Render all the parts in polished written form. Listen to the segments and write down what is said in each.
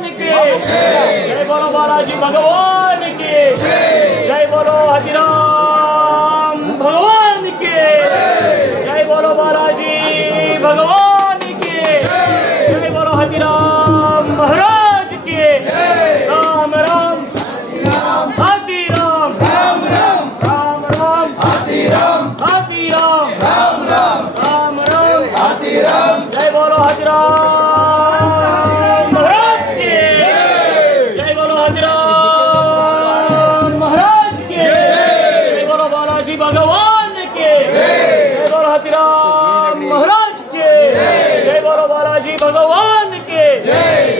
जय बोलो बालाजी भगवान की जय बोलो हथिराम भगवान की जय बोलो बालाजी भगवान की जय बोलो हथिराम महाराज की राम राम हथिराम राम राम राम राम हथिराम हथिराम राम राम राम राम हथिराम जय बोलो हथिराम भगवान के जय बोलो हथिराम महाराज के जय बोलो बालाजी भगवान के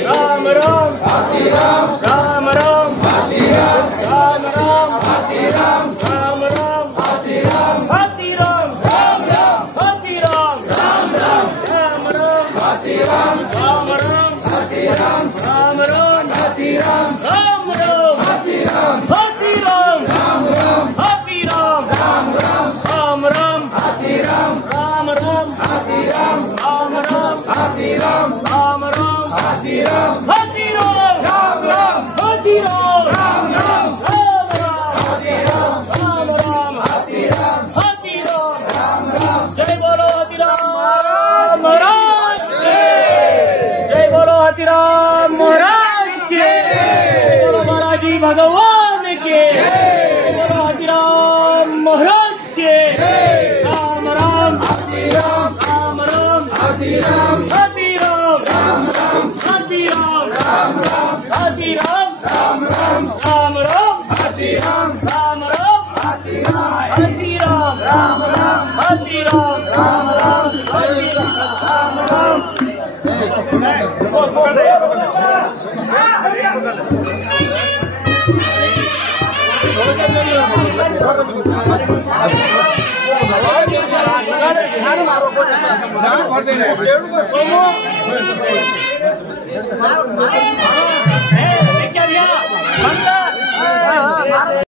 राम राम हथिराम राम राम हथिराम राम राम हथिराम राम राम हथिराम हथिराम राम राम हथिराम राम राम राम राम हथिराम राम राम हथिराम राम राम हथिराम राम राम हथिराम हथिराम राम राम हथिराम राम राम राम राम हथिराम राम राम हथिराम राम राम हथिराम राम राम हथिराम हथिराम राम राम हथिराम राम राम हथिराम राम राम हथिराम हथिराम राम राम जय बोलो हथिराम महाराज के जय बोलो हथिराम महाराज के जय बोलो बालाजी भगवान के जय बोलो हथिराम महाराज के राम राम हथिराम राम राम हथिराम हथिराम राम राम हथिराम राम राम हथिराम राम राम राम राम हथिराम राम राम हथिराम हथिराम राम राम हथिराम राम राम हथिराम राम मारो